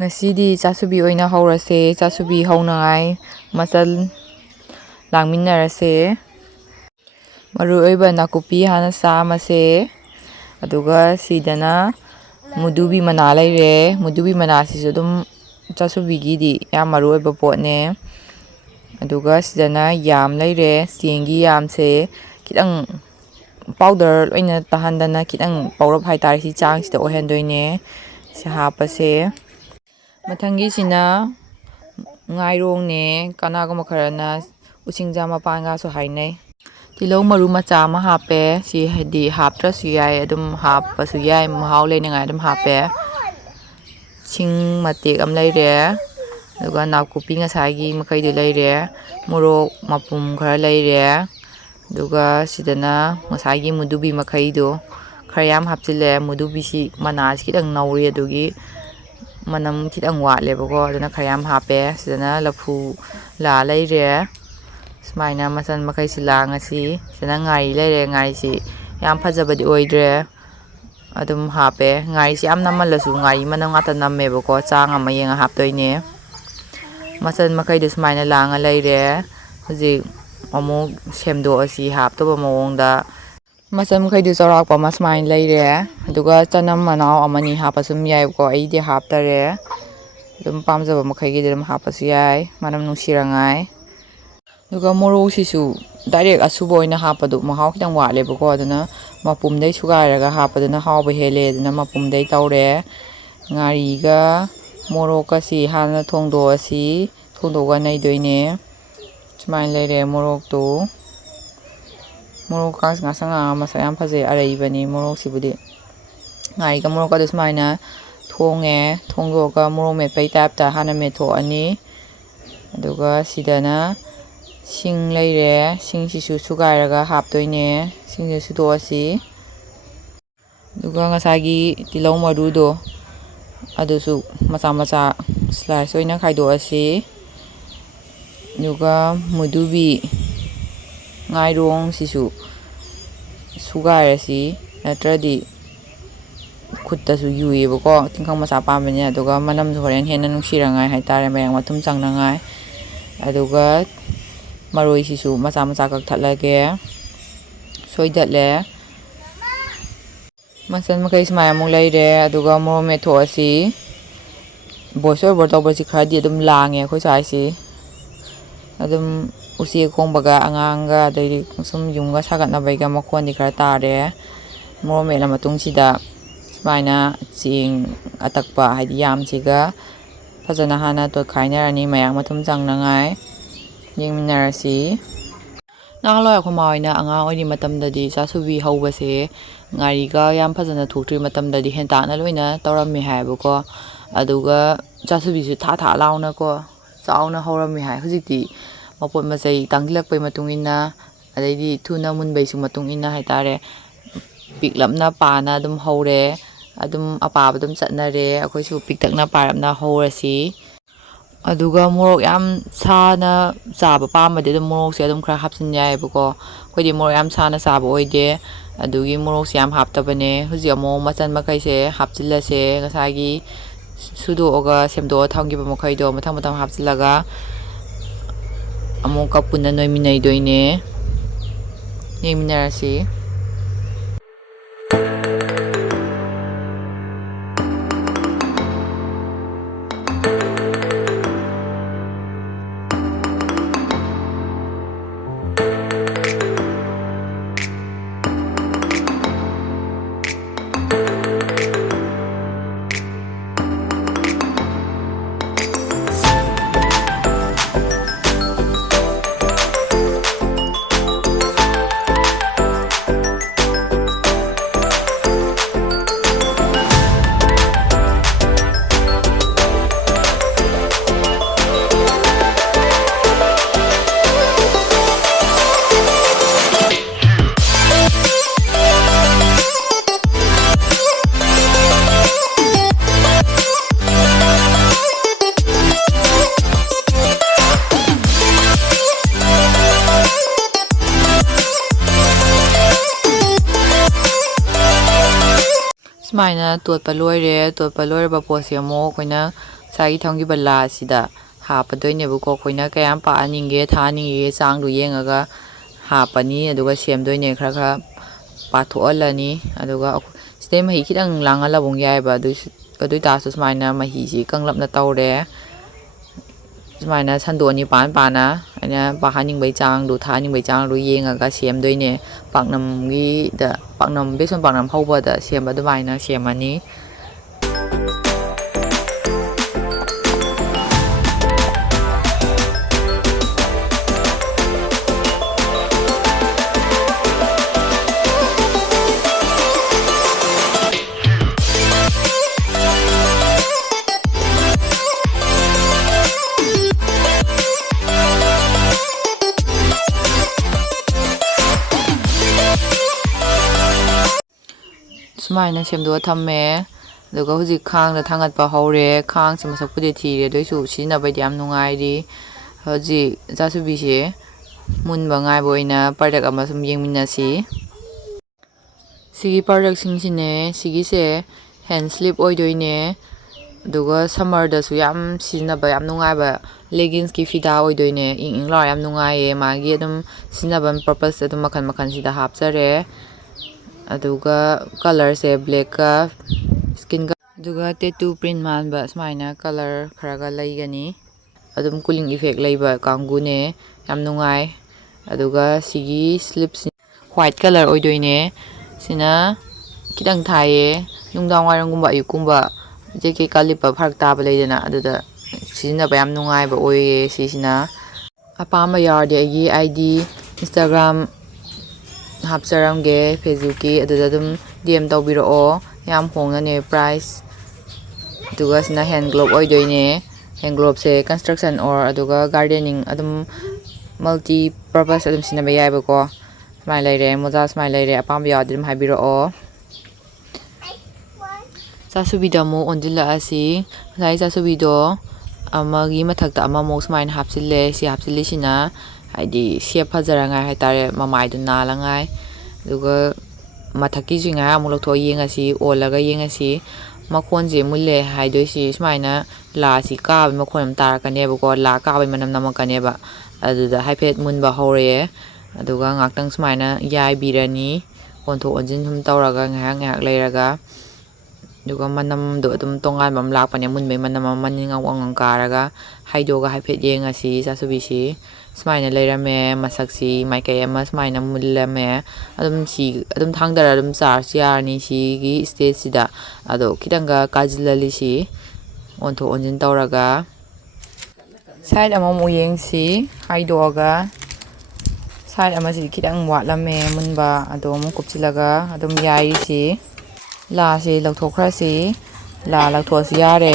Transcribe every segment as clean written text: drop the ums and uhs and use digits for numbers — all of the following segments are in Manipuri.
ꯉꯁꯤꯗꯤ ꯆꯥꯁꯨꯕꯤ ꯑꯣꯏꯅ ꯍꯧꯔꯁꯦ. ꯆꯥꯁꯨꯕꯤ ꯍꯧꯅꯉꯥꯏ ꯃꯆꯜ ꯂꯥꯡꯃꯤꯟꯅꯔꯁꯦ. ꯃꯔꯨ ꯑꯣꯏꯕ ꯅꯥꯀꯨꯞꯄꯤ ꯍꯥꯟꯅ ꯆꯥꯝꯃꯁꯦ. ꯑꯗꯨꯒ ꯁꯤꯗꯅ ꯃꯨꯗꯨꯕꯤ ꯃꯅꯥ ꯂꯩꯔꯦ. ꯃꯨꯗꯨꯕꯤ ꯃꯅꯥꯁꯤꯁꯨ ꯑꯗꯨꯝ ꯆꯥꯁꯨꯕꯤꯒꯤꯗꯤ ꯌꯥꯝ ꯃꯔꯨ ꯑꯣꯏꯕ ꯄꯣꯠꯅꯦ. ꯑꯗꯨꯒ ꯁꯤꯗꯅ ꯌꯥꯝ ꯂꯩꯔꯦ. ꯆꯦꯡꯒꯤ ꯌꯥꯝꯁꯦ ꯈꯤꯇꯪ ꯄꯥꯎꯗꯔ ꯑꯣꯏꯅ ꯇꯥꯍꯟꯗꯅ ꯈꯤꯇꯪ ꯄꯧꯔꯞ ꯍꯥꯏꯇꯥꯔꯦ ꯁꯤ ꯆꯥꯡꯁꯤꯗ ꯑꯣꯏꯍꯟꯗꯣꯏꯅꯦ. ꯁꯤ ꯍꯥꯞꯄꯁꯦ. ꯃꯊꯪꯒꯤꯁꯤꯅ ꯉꯥꯏꯔꯣꯡꯅꯦ. ꯀꯅꯥꯒꯨꯝꯕ ꯈꯔꯅ ꯎꯁꯤꯡꯖꯥ ꯃꯄꯥꯟꯒꯁꯨ ꯍꯥꯏꯅꯩ. ꯇꯤꯜꯍꯧ ꯃꯔꯨ ꯃꯆꯥ ꯑꯃ ꯍꯥꯞꯄꯦ. ꯁꯤ ꯍꯥꯏꯗꯤ ꯍꯥꯞꯇ꯭ꯔꯁꯨ ꯌꯥꯏ, ꯑꯗꯨꯝ ꯍꯥꯞꯄꯁꯨ ꯌꯥꯏ, ꯃꯍꯥꯎ ꯂꯩꯅꯉꯥꯏ ꯑꯗꯨꯝ ꯍꯥꯞꯄꯦ. ꯁꯤꯡ ꯃꯇꯦꯛ ꯑꯃ ꯂꯩꯔꯦ. ꯑꯗꯨꯒ ꯅꯥꯀꯨꯞꯄꯤ ꯉꯁꯥꯏꯒꯤ ꯃꯈꯩꯗꯤ ꯂꯩꯔꯦ. ꯃꯣꯔꯣꯛ ꯃꯄꯨꯝ ꯈꯔ ꯂꯩꯔꯦ. ꯑꯗꯨꯒ ꯁꯤꯗꯅ ꯉꯁꯥꯏꯒꯤ ꯃꯨꯗꯨꯕꯤ ꯃꯈꯩꯗꯣ ꯈꯔ ꯌꯥꯝ ꯍꯥꯞꯆꯤꯜꯂꯦ. ꯃꯨꯗꯨꯕꯤꯁꯤ ꯃꯅꯥꯁꯤ ꯈꯤꯇꯪ ꯅꯧꯔꯤ, ꯑꯗꯨꯒꯤ ꯃꯅꯝ ꯈꯤꯇꯪ ꯋꯥꯠꯂꯦꯕꯀꯣ, ꯑꯗꯨꯅ ꯈꯔ ꯌꯥꯝ ꯍꯥꯞꯄꯦ. ꯁꯤꯗꯅ ꯂꯐꯨ ꯂꯥ ꯂꯩꯔꯦ. ꯁꯨꯃꯥꯏꯅ ꯃꯆꯜ ꯃꯈꯩꯁꯤ ꯂꯥꯡꯉꯁꯤ. ꯁꯤꯗꯅ ꯉꯥꯔꯤ ꯂꯩꯔꯦ. ꯉꯥꯔꯤꯁꯤ ꯌꯥꯝ ꯐꯖꯕꯗꯤ ꯑꯣꯏꯗ꯭ꯔꯦ, ꯑꯗꯨꯝ ꯍꯥꯞꯄꯦ. ꯉꯥꯔꯤꯁꯤ ꯌꯥꯝ ꯅꯝꯃꯜꯂꯁꯨ ꯉꯥꯔꯤ ꯃꯅꯝ ꯉꯥꯛꯇ ꯅꯝꯃꯦꯕꯀꯣ, ꯆꯥꯡ ꯑꯃ ꯌꯦꯡꯉ ꯍꯥꯞꯇꯣꯏꯅꯦ. ꯃꯆꯜ ꯃꯈꯩꯗꯨ ꯁꯨꯃꯥꯏꯅ ꯂꯥꯡꯉ ꯂꯩꯔꯦ. ꯍꯧꯖꯤꯛ ꯑꯃꯨꯛ ꯁꯦꯝꯗꯣꯛꯑꯁꯤ ꯍꯥꯞꯇꯧꯕ ꯃꯑꯣꯡꯗ. ꯃꯆꯜ ꯃꯈꯩꯗꯨ ꯆꯥꯎꯔꯥꯛꯄ ꯑꯃ ꯁꯨꯃꯥꯏꯅ ꯂꯩꯔꯦ. ꯑꯗꯨꯒ ꯆꯅꯝ ꯃꯅꯥꯎ ꯑꯃꯅꯤ ꯍꯥꯞꯄꯁꯨ ꯑꯗꯨꯝ ꯌꯥꯏꯕꯀꯣ, ꯑꯩꯗꯤ ꯍꯥꯞꯇꯔꯦ. ꯑꯗꯨꯝ ꯄꯥꯝꯖꯕ ꯃꯈꯩꯒꯤꯗꯤ ꯑꯗꯨꯝ ꯍꯥꯞꯄꯁꯨ ꯌꯥꯏ, ꯃꯅꯝ ꯅꯨꯡꯁꯤꯔꯉꯥꯏ. ꯑꯗꯨꯒ ꯃꯣꯔꯣꯛꯁꯤꯁꯨ ꯗꯥꯏꯔꯦꯛ ꯑꯁꯨꯕ ꯑꯣꯏꯅ ꯍꯥꯞꯄꯗꯨ ꯃꯍꯥꯎ ꯈꯤꯇꯪ ꯋꯥꯠꯂꯦꯕꯀꯣ, ꯑꯗꯨꯅ ꯃꯄꯨꯝꯗꯩ ꯁꯨꯒꯥꯏꯔꯒ ꯍꯥꯞꯄꯗꯨꯅ ꯍꯥꯎꯕ ꯍꯦꯜꯂꯦ. ꯑꯗꯨꯅ ꯃꯄꯨꯝꯗꯩ ꯇꯧꯔꯦ. ꯉꯥꯔꯤꯒ ꯃꯣꯔꯣꯛꯀꯁꯤ ꯍꯥꯟꯅ ꯊꯣꯡꯗꯣꯛꯑꯁꯤ. ꯊꯣꯡꯗꯣꯛꯑꯒ ꯅꯩꯗꯣꯏꯅꯦ. ꯁꯨꯃꯥꯏꯅ ꯂꯩꯔꯦ ꯃꯣꯔꯣꯛꯇꯨ. ꯃꯣꯔꯣꯛꯀ ꯉꯥꯡꯁꯪ ꯉꯥꯡꯉꯒ ꯃꯁꯛ ꯌꯥꯝ ꯐꯖꯩ, ꯑꯔꯩꯕꯅꯤ ꯃꯣꯔꯣꯛꯁꯤꯕꯨꯗꯤ. ꯉꯥꯔꯤꯒ ꯃꯣꯔꯣꯛꯀꯗꯨ ꯁꯨꯃꯥꯏꯅ ꯊꯣꯡꯉꯦ. ꯊꯣꯡꯗꯣꯛꯑꯒ ꯃꯣꯔꯣꯛ ꯃꯦꯠꯄꯩ ꯇꯥꯏꯞꯇ ꯍꯥꯟꯅ ꯃꯦꯠꯊꯣꯛꯑꯅꯤ. ꯑꯗꯨꯒ ꯁꯤꯗꯅ ꯁꯤꯡ ꯂꯩꯔꯦ. ꯁꯤꯡꯁꯤꯁꯨ ꯁꯨꯒꯥꯏꯔꯒ ꯍꯥꯞꯇꯣꯏꯅꯦ. ꯁꯤꯡꯁꯤ ꯁꯨꯗꯣꯛꯑꯁꯤ. ꯑꯗꯨꯒ ꯉꯁꯥꯏꯒꯤ ꯇꯤꯜꯍꯧ ꯃꯔꯨꯗꯣ ꯑꯗꯨꯁꯨ ꯃꯆꯥ ꯃꯆꯥ ꯁ꯭ꯂꯥꯏꯁ ꯑꯣꯏꯅ ꯈꯥꯏꯗꯣꯛꯑꯁꯤ. ꯑꯗꯨꯒ ꯃꯨꯗꯨꯕꯤ ꯉꯥꯏꯔꯣꯡꯁꯤꯁꯨ ꯁꯨꯒꯥꯏꯔꯁꯤ, ꯅꯠꯇ꯭ꯔꯗꯤ ꯈꯨꯠꯇꯁꯨ ꯌꯨꯏꯌꯦꯕꯀꯣ ꯇꯤꯡꯈꯪ ꯃꯆꯥ ꯄꯥꯝꯕꯅꯤꯅ. ꯑꯗꯨꯒ ꯃꯅꯝꯁꯨ ꯍꯣꯔꯦꯟ ꯍꯦꯟꯅ ꯅꯨꯡꯁꯤꯔꯉꯥꯏ ꯍꯥꯏꯇꯥꯔꯦ, ꯃꯌꯥꯛ ꯃꯊꯨꯝ ꯆꯪꯅꯉꯥꯏ. ꯑꯗꯨꯒ ꯃꯔꯣꯏꯁꯤꯁꯨ ꯃꯆꯥ ꯃꯆꯥ ꯀꯛꯊꯠꯂꯒꯦ. ꯁꯣꯏꯗꯠꯂꯦ. ꯃꯆꯜ ꯃꯈꯩ ꯁꯨꯃꯥꯏꯅ ꯑꯃꯨꯛ ꯂꯩꯔꯦ. ꯑꯗꯨꯒ ꯃꯣꯔꯣꯛ ꯃꯦꯠꯊꯣꯛꯑꯁꯤ. ꯚꯣꯏꯁ ꯑꯣꯚꯔ ꯇꯧꯕꯁꯤ ꯈꯔꯗꯤ ꯑꯗꯨꯝ ꯂꯥꯡꯉꯦ ꯑꯩꯈꯣꯏ ꯁ꯭ꯋꯥꯏꯁꯤ. ꯑꯗꯨꯝ ꯎꯆꯦꯛ ꯈꯣꯡꯕꯒ ꯑꯉꯥꯡꯒ ꯑꯗꯩꯗꯤ ꯁꯨꯝ ꯌꯨꯝꯒ ꯁꯥꯒꯠꯅꯕꯩꯒ ꯃꯈꯣꯟꯗꯤ ꯈꯔ ꯇꯥꯔꯦ. ꯃꯣꯔꯣꯛ ꯃꯦꯠꯂ ꯃꯇꯨꯡꯁꯤꯗ ꯁꯨꯃꯥꯏꯅ ꯆꯦꯡ ꯑꯇꯛꯄ ꯍꯥꯏꯗꯤ ꯌꯥꯝꯁꯤꯒ ꯐꯖꯅ ꯍꯥꯟꯅ ꯇꯣꯠꯈꯥꯏꯅꯔꯅꯤ, ꯃꯌꯥꯛ ꯃꯊꯨꯝ ꯆꯪꯅꯉꯥꯏ. ꯌꯦꯡꯃꯤꯟꯅꯔꯁꯤ. ꯅꯍꯥꯟꯋꯥꯏ ꯑꯩꯈꯣꯏ ꯃꯥ ꯍꯣꯏꯅ ꯑꯉꯥꯡ ꯑꯣꯏꯔꯤ ꯃꯇꯝꯗꯗꯤ ꯆꯥꯁꯨꯕꯤ ꯍꯧꯕꯁꯦ ꯉꯥꯔꯤꯒ ꯌꯥꯝ ꯐꯖꯅ ꯊꯣꯛꯇ꯭ꯔꯤ ꯃꯇꯝꯗꯗꯤ ꯍꯦꯟꯇꯥꯛꯅ ꯂꯣꯏꯅ ꯇꯧꯔꯝꯃꯦ ꯍꯥꯏꯌꯦꯕꯀꯣ. ꯑꯗꯨꯒ ꯆꯥꯁꯨꯕꯤꯁꯨ ꯊꯥ ꯊꯥ ꯂꯥꯎꯅꯀꯣ ꯆꯥꯎꯅ ꯍꯧꯔꯝꯃꯤ ꯍꯥꯏ. ꯍꯧꯖꯤꯛꯇꯤ ꯃꯄꯣꯠ ꯃꯆꯩ ꯇꯥꯡꯁꯤꯜꯂꯛꯄꯩ ꯃꯇꯨꯡ ꯏꯟꯅ, ꯑꯗꯩꯗꯤ ꯊꯨꯅ ꯃꯨꯟꯕꯩꯁꯨ ꯃꯇꯨꯡ ꯏꯟꯅ ꯍꯥꯏꯇꯥꯔꯦ, ꯄꯤꯛꯂꯞꯅ ꯄꯥꯅ ꯑꯗꯨꯝ ꯍꯧꯔꯦ. ꯑꯗꯨꯝ ꯑꯄꯥꯕ ꯑꯗꯨꯝ ꯆꯠꯅꯔꯦ. ꯑꯩꯈꯣꯏꯁꯨ ꯄꯤꯛꯇꯛꯅ ꯄꯥꯔꯞꯅ ꯍꯧꯔꯁꯤ. ꯑꯗꯨꯒ ꯃꯣꯔꯣꯛ ꯌꯥꯝ ꯁꯥꯅ ꯆꯥꯕ ꯄꯥꯝꯕꯗꯤ ꯑꯗꯨꯝ ꯃꯣꯔꯣꯛꯁꯦ ꯑꯗꯨꯝ ꯈꯔ ꯍꯥꯞꯆꯤꯟ ꯌꯥꯏꯑꯕꯀꯣ. ꯑꯩꯈꯣꯏꯗꯤ ꯃꯣꯔꯣꯛ ꯌꯥꯝ ꯁꯥꯅ ꯆꯥꯕ ꯑꯣꯏꯗꯦ, ꯑꯗꯨꯒꯤ ꯃꯣꯔꯣꯛꯁꯦ ꯌꯥꯝ ꯍꯥꯞꯇꯕꯅꯦ. ꯍꯧꯖꯤꯛ ꯑꯃꯨꯛ ꯃꯆꯜ ꯃꯈꯩꯁꯦ ꯍꯥꯞꯆꯤꯜꯂꯁꯦ. ꯉꯁꯥꯏꯒꯤ ꯁꯨꯗꯣꯛꯑꯒ ꯁꯦꯝꯗꯣꯛꯑ ꯊꯝꯈꯤꯕ ꯃꯈꯩꯗꯣ ꯃꯊꯪ ꯃꯊꯪ ꯍꯥꯞꯆꯤꯜꯂꯒ ꯑꯃꯨꯛꯀ ꯄꯨꯟꯅ ꯅꯣꯏꯃꯤꯟꯅꯩꯗꯣꯏꯅꯦ. ꯌꯦꯡꯃꯤꯟꯅꯔꯁꯤ. ꯁꯨꯃꯥꯏꯅ ꯇꯣꯠꯄ ꯂꯣꯏꯔꯦ. ꯇꯣꯠꯄ ꯂꯣꯏꯔꯕ ꯄꯣꯠꯁꯤ ꯑꯃꯨꯛ ꯑꯩꯈꯣꯏꯅ ꯉꯁꯥꯏꯒꯤ ꯊꯝꯈꯤꯕ ꯂꯥ ꯑꯁꯤꯗ ꯍꯥꯞꯄꯗꯣꯏꯅꯦꯕꯀꯣ ꯑꯩꯈꯣꯏꯅ ꯀꯌꯥꯝ ꯄꯥꯛꯍꯟꯅꯤꯡꯒꯦ ꯊꯥꯍꯟꯅꯤꯡꯒꯦ ꯆꯥꯡꯗꯨ ꯌꯦꯡꯉꯒ ꯍꯥꯞꯄꯅꯤ ꯑꯗꯨꯒ ꯁꯦꯝꯗꯣꯏꯅꯦ ꯈꯔ ꯈꯔ ꯄꯥꯊꯣꯛꯍꯜꯂꯅꯤ ꯑꯗꯨꯒ ꯁꯤꯗꯩ ꯃꯍꯤ ꯈꯤꯇꯪ ꯂꯥꯡꯍꯜꯂꯕꯨꯡ ꯌꯥꯏꯑꯕ ꯑꯗꯨ ꯑꯣꯏꯇꯥꯔꯁꯨ ꯁꯨꯃꯥꯏꯅ ꯃꯍꯤꯁꯤ ꯀꯪꯂꯞꯅ ꯇꯧꯔꯦ ꯁꯨꯃꯥꯏꯅ ꯁꯟꯗꯣꯛꯑꯅꯤ ꯄꯥꯅ ꯑꯩꯅ ꯄꯥꯍꯟꯅꯤꯡꯕꯒꯤ ꯆꯥꯡꯗꯨ ꯊꯥꯍꯟꯅꯤꯡꯕꯒꯤ ꯆꯥꯡꯗꯨ ꯌꯦꯡꯉꯒ ꯁꯦꯝꯗꯣꯏꯅꯦ ꯄꯥꯛꯅꯝ ꯕꯦꯁꯣꯟ ꯄꯥꯛꯅꯝ ꯍꯧꯕꯗ ꯁꯦꯝꯕ ꯑꯗꯨꯃꯥꯏꯅ ꯁꯦꯝꯃꯅꯤ ꯁꯨꯃꯥꯏꯅ ꯁꯦꯝꯗꯣꯛꯑ ꯊꯝꯃꯦ ꯑꯗꯨꯒ ꯍꯧꯖꯤꯛ ꯈꯥꯡꯗ ꯊꯥꯡꯒꯠꯄ ꯍꯧꯔꯦ ꯈꯥꯡꯁꯦ ꯃꯁꯛꯄꯨꯗꯤ ꯊꯤꯔꯦ ꯑꯗꯨꯏꯁꯨ ꯁꯤꯖꯤꯟꯅꯕꯩꯗꯤ ꯌꯥꯝ ꯅꯨꯡꯉꯥꯏꯔꯤ ꯍꯧꯖꯤꯛ ꯆꯥꯁꯨꯕꯤꯁꯦ ꯃꯨꯟꯕ ꯉꯥꯏꯕ ꯑꯣꯏꯅ ꯄ꯭ꯔꯗꯛ ꯑꯃ ꯁꯨꯝ ꯌꯦꯡꯃꯤꯟꯅꯁꯤ ꯁꯤꯒꯤ ꯄ꯭ꯔꯗꯛꯁꯤꯡꯁꯤꯅꯦ ꯁꯤꯒꯤꯁꯦ ꯍꯦꯟ ꯁ꯭ꯂꯤꯞ ꯑꯣꯏꯗꯣꯏꯅꯦ ꯑꯗꯨꯒ ꯁꯝꯃꯔꯗꯁꯨ ꯌꯥꯝ ꯁꯤꯖꯤꯟꯅꯕ ꯌꯥꯝ ꯅꯨꯡꯉꯥꯏꯕ ꯂꯦꯒꯤꯟꯁꯀꯤ ꯐꯤꯗꯥ ꯑꯣꯏꯗꯣꯏꯅꯦ ꯏꯪ ꯏꯪ ꯂꯥꯎꯔ ꯌꯥꯝ ꯅꯨꯡꯉꯥꯏꯌꯦ ꯃꯥꯒꯤ ꯑꯗꯨꯝ ꯁꯤꯖꯤꯟꯅꯕ ꯄꯔꯄꯁ ꯑꯗꯨꯝ ꯃꯈꯜ ꯃꯈꯜꯁꯤꯗ ꯍꯥꯞꯆꯔꯦ ꯑꯗꯨꯒ ꯀꯂꯔꯁꯦ ꯕ꯭ꯂꯦꯛꯀ ꯁ꯭ꯀꯤꯟꯒ ꯑꯗꯨꯒ ꯇꯦꯇꯨ ꯄ꯭ꯔꯤꯟ ꯃꯥꯟꯕ ꯁꯨꯃꯥꯏꯅ ꯀꯂꯔ ꯈꯔꯒ ꯂꯩꯒꯅꯤ ꯑꯗꯨꯝ ꯀꯨꯂꯤꯡ ꯏꯐꯦꯛ ꯂꯩꯕ ꯀꯥꯡꯕꯨꯅꯦ ꯌꯥꯝ ꯅꯨꯡꯉꯥꯏ ꯑꯗꯨꯒ ꯁꯤꯒꯤ ꯁ꯭ꯂꯤꯞꯁꯤ ꯋꯥꯏꯠ ꯀꯂꯔ ꯑꯣꯏꯗꯣꯏꯅꯦ ꯁꯤꯅ ꯈꯤꯇꯪ ꯊꯥꯏꯌꯦ ꯅꯨꯡꯗꯥꯡ ꯋꯥꯏꯔꯝꯒꯨꯝꯕ ꯑꯌꯨꯛꯀꯨꯝꯕ ꯖꯦꯀꯦꯠ ꯀꯥ ꯂꯤꯠꯄ ꯐꯔꯛ ꯇꯥꯕ ꯂꯩꯗꯅ ꯑꯗꯨꯗ ꯁꯤꯖꯤꯟꯅꯕ ꯌꯥꯝ ꯅꯨꯡꯉꯥꯏꯕ ꯑꯣꯏꯌꯦ ꯁꯤꯁꯤꯅ ꯑꯄꯥꯝꯕ ꯌꯥꯎꯔꯗꯤ ꯑꯩꯒꯤ ID Instagram ꯍꯥꯞꯆꯔꯝꯒꯦ ꯐꯦꯁꯕꯨꯛꯀꯤ ꯑꯗꯨꯗ ꯑꯗꯨꯝ DM ꯇꯧꯕꯤꯔꯛꯑꯣ ꯌꯥꯝ ꯍꯣꯡꯅꯅꯦ ꯄ꯭ꯔꯥꯏꯁ ꯑꯗꯨꯒ ꯁꯤꯅ ꯍꯦꯟ ꯒ꯭ꯂꯣꯞ ꯑꯣꯏꯗꯣꯏꯅꯦ ꯍꯦꯟ ꯒ꯭ꯂꯣꯞꯁꯦ ꯀꯟꯁꯇ꯭ꯔꯛꯁꯟ ꯑꯣꯔ ꯑꯗꯨꯒ ꯒꯥꯔꯗꯦꯅꯤꯡ ꯑꯗꯨꯝ ꯃꯜꯇꯤ ꯄꯔꯄꯁ ꯑꯗꯨꯝ ꯁꯤꯖꯤꯟꯅꯕ ꯌꯥꯏꯕꯀꯣ ꯁꯨꯃꯥꯏꯅ ꯂꯩꯔꯦ ꯃꯣꯖꯥ ꯁꯨꯃꯥꯏꯅ ꯂꯩꯔꯦ ꯑꯄꯥꯝꯕ ꯌꯥꯎꯔꯗꯤ ꯑꯗꯨꯝ ꯍꯥꯏꯕꯤꯔꯛꯑꯣ ꯆꯥꯁꯨꯕꯤꯗ ꯑꯃꯨꯛ ꯑꯣꯟꯁꯤꯜꯂꯛꯑꯁꯤ ꯉꯁꯥꯏ ꯆꯥꯁꯨꯕꯤꯗꯣ ꯑꯃꯒꯤ ꯃꯊꯛꯇ ꯑꯃꯃꯨꯛ ꯁꯨꯃꯥꯏꯅ ꯍꯥꯞꯆꯤꯜꯂꯦ ꯁꯤ ꯍꯥꯞꯆꯤꯜꯂꯤꯁꯤꯅ ꯍꯥꯏꯗꯤ ꯁꯦꯞ ꯐꯖꯔꯉꯥꯏ ꯍꯥꯏꯇꯥꯔꯦ ꯃꯃꯥꯏꯗꯣ ꯅꯥꯜꯂꯉꯥꯏ ꯑꯗꯨꯒ ꯃꯊꯛꯀꯤꯁꯤ ꯉꯥꯏꯍꯥꯛ ꯑꯃꯨꯛ ꯂꯧꯊꯣꯛꯑ ꯌꯦꯡꯉꯁꯤ ꯑꯣꯜꯂꯒ ꯌꯦꯡꯉꯁꯤ ꯃꯈꯣꯟꯁꯦ ꯃꯨꯜꯂꯦ ꯍꯥꯏꯗꯣꯏꯁꯤ ꯁꯨꯃꯥꯏꯅ ꯂꯥꯁꯤ ꯀꯥꯕꯒꯤ ꯃꯈꯣꯟ ꯑꯃ ꯇꯥꯔꯛꯀꯅꯦꯕꯀꯣ ꯂꯥ ꯀꯥꯕꯒꯤ ꯃꯅꯝ ꯅꯝꯃꯛꯀꯅꯦꯕ ꯑꯗꯨꯗ ꯍꯥꯏꯐꯦꯠ ꯃꯨꯟꯕ ꯍꯧꯔꯛꯑꯦ ꯑꯗꯨꯒ ꯉꯥꯛꯇꯪ ꯁꯨꯃꯥꯏꯅ ꯌꯥꯏꯕꯤꯔꯅꯤ ꯑꯣꯟꯊꯣꯛ ꯑꯣꯟꯁꯤꯟ ꯁꯨꯝ ꯇꯧꯔꯒ ꯉꯥꯏꯍꯥꯛ ꯂꯩꯔꯒ ꯑꯗꯨꯒ ꯃꯅꯝꯗꯣ ꯑꯗꯨꯝ ꯇꯣꯉꯥꯟꯕ ꯑꯃ ꯂꯥꯛꯄꯅꯦ ꯃꯨꯟꯕꯩ ꯃꯅꯝ ꯑꯃ ꯃꯅꯤꯡ ꯋꯥꯡ ꯀꯥꯔꯒ ꯍꯩꯗꯣꯛꯑꯒ ꯍꯥꯏꯐꯦꯠ ꯌꯦꯡꯉꯁꯤ ꯆꯥꯁꯨꯕꯤꯁꯤ ꯁꯨꯃꯥꯏꯅ ꯂꯩꯔꯝꯃꯦ ꯃꯁꯛꯁꯤ ꯃꯥꯏꯀꯩ ꯑꯃ ꯁꯨꯃꯥꯏꯅ ꯃꯨꯜꯂꯝꯃꯦ ꯑꯗꯨꯝ ꯁꯤ ꯑꯗꯨꯝ ꯊꯥꯡꯗꯔ ꯑꯗꯨꯝ ꯆꯥꯔꯁꯨ ꯌꯥꯔꯅꯤ ꯁꯤꯒꯤ ꯁ꯭ꯇꯦꯖꯁꯤꯗ ꯑꯗꯣ ꯈꯤꯇꯪꯒ ꯀꯥꯁꯤꯜꯍꯜꯂꯤꯁꯤ ꯑꯣꯟꯊꯣꯛ ꯑꯣꯟꯁꯤꯟ ꯇꯧꯔꯒ ꯁꯥꯏꯠ ꯑꯃꯃꯨꯛ ꯌꯦꯡꯁꯤ ꯍꯥꯏꯗꯣꯛꯑꯒ ꯁꯥꯏꯠ ꯑꯃꯁꯤꯗꯤ खिꯇꯪ ꯋꯥꯠꯂꯝꯃꯦ ꯃꯨꯟꯕ ꯑꯗꯣ ꯑꯃꯨꯛ ꯀꯨꯞꯁꯤꯜꯂꯒ ꯑꯗꯨꯝ ꯌꯥꯏꯔꯤꯁꯤ ꯂꯥꯁꯤ ꯂꯧꯊꯣꯛꯈ꯭ꯔꯁꯤ ꯂꯥ ꯂꯧꯊꯣꯛꯑꯁꯤ ꯌꯥꯔꯦ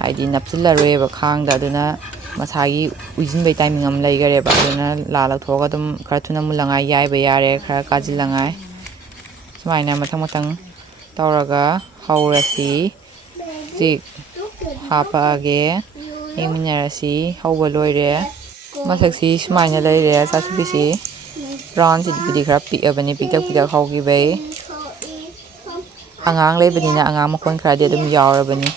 ꯍꯥꯏꯗꯤ ꯅꯞꯁꯤꯜꯂꯔꯣꯏꯕ ꯈꯥꯡꯗ ꯑꯗꯨꯅ ꯃꯁꯥꯒꯤ ꯎꯏꯁꯤꯟꯕꯩ ꯇꯥꯏꯃꯤꯡ ꯑꯃ ꯂꯩꯈꯔꯦꯕ ꯑꯗꯨꯅ ꯂꯥ ꯂꯧꯊꯣꯛꯑꯒ ꯑꯗꯨꯝ ꯈꯔ ꯊꯨꯅ ꯃꯨꯜꯂꯉꯥꯏ ꯌꯥꯏꯕ ꯌꯥꯔꯦ ꯈꯔ ꯀꯥꯖꯤꯜꯂꯉꯥꯏ ꯁꯨꯃꯥꯏꯅ ꯃꯊꯪ ꯃꯊꯪ ꯇꯧꯔꯒ ꯍꯧꯔꯁꯤ ꯍꯧꯖꯤꯛ ꯍꯥꯞꯄꯛꯑꯒꯦ ꯌꯦꯡꯃꯤꯟꯅꯔꯁꯤ ꯍꯧꯕ ꯂꯣꯏꯔꯦ ꯃꯁꯛꯁꯤ ꯁꯨꯃꯥꯏꯅ ꯂꯩꯔꯦ ꯆꯥꯁꯨꯕꯤꯁꯤ ꯔꯥꯎꯟꯁꯤꯗꯤ ꯈꯔ ꯄꯤꯛꯑꯕꯅꯤ ꯄꯤꯛꯇꯛ ꯍꯧꯈꯤꯕꯩ ꯑꯉꯥꯡ ꯂꯩꯕꯅꯤꯅ ꯑꯉꯥꯡ ꯃꯈꯣꯟ ꯈꯔꯗꯤ ꯑꯗꯨꯝ ꯌꯥꯎꯔꯕꯅꯤ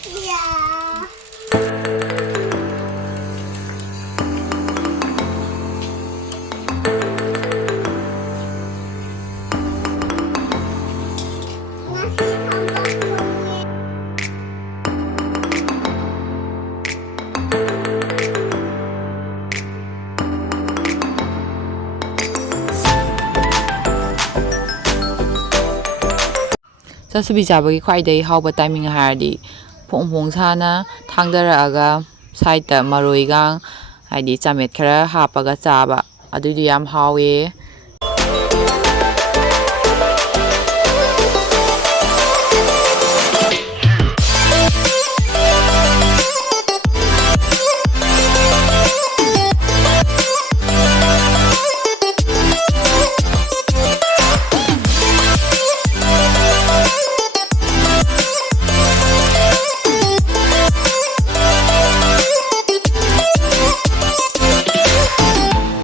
ꯆꯥꯁꯨꯕꯤ ꯆꯥꯕꯒꯤ ꯈ꯭ꯋꯥꯏꯗꯒꯤ ꯍꯥꯎꯕ ꯇꯥꯏꯃꯤꯡ ꯍꯥꯏꯔꯗꯤ ꯐꯣꯡ ꯐꯣꯡ ꯁꯥꯅ ꯊꯥꯡꯗꯔꯛꯑꯒ ꯁꯥꯏꯠꯇ ꯃꯔꯣꯏꯒ ꯍꯥꯏꯗꯤ ꯆꯥꯃꯦꯠ ꯈꯔ ꯍꯥꯞꯄꯒ ꯆꯥꯕ ꯑꯗꯨꯏꯗꯨ ꯌꯥꯝ ꯍꯥꯎꯋꯦ